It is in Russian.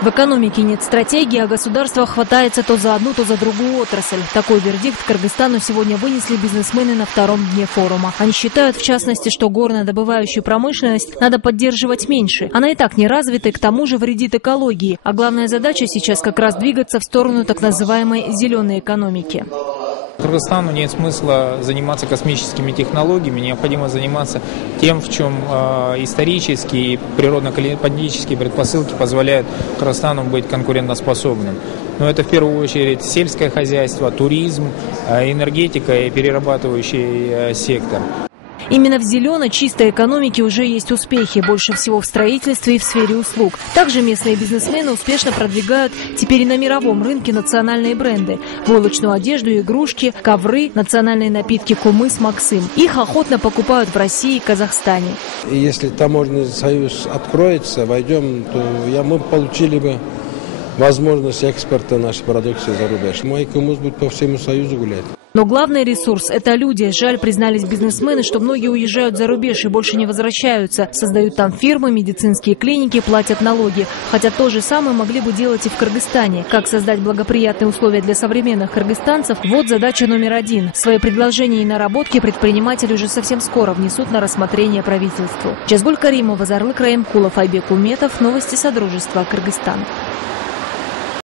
В экономике нет стратегии, а государство хватается то за одну, то за другую отрасль. Такой вердикт Кыргызстану сегодня вынесли бизнесмены на втором дне форума. Они считают, в частности, что горнодобывающую промышленность надо поддерживать меньше. Она и так не развита и к тому же вредит экологии. А главная задача сейчас как раз двигаться в сторону так называемой зеленой экономики. Кыргызстану нет смысла заниматься космическими технологиями, необходимо заниматься тем, в чем исторические и природно-климатические предпосылки позволяют Кыргызстану быть конкурентоспособным. Но это в первую очередь сельское хозяйство, туризм, энергетика и перерабатывающий сектор. Именно в зеленой, чистой экономике уже есть успехи, больше всего в строительстве и в сфере услуг. Также местные бизнесмены успешно продвигают теперь и на мировом рынке национальные бренды. Войлочную одежду, игрушки, ковры, национальные напитки Кумыс, Максим. Их охотно покупают в России и Казахстане. И если таможенный союз откроется, войдем, то мы получили бы возможность экспорта нашей продукции за рубеж. Мой Кумыс будет по всему Союзу гулять. Но главный ресурс – это люди. Жаль, признались бизнесмены, что многие уезжают за рубеж и больше не возвращаются. Создают там фирмы, медицинские клиники, платят налоги. Хотя то же самое могли бы делать и в Кыргызстане. Как создать благоприятные условия для современных кыргызстанцев – вот задача номер один. Свои предложения и наработки предприниматели уже совсем скоро внесут на рассмотрение правительству. Жазгуль Каримова, Зарлык Раимкулов, Айбек Уметов. Новости Содружества. Кыргызстан.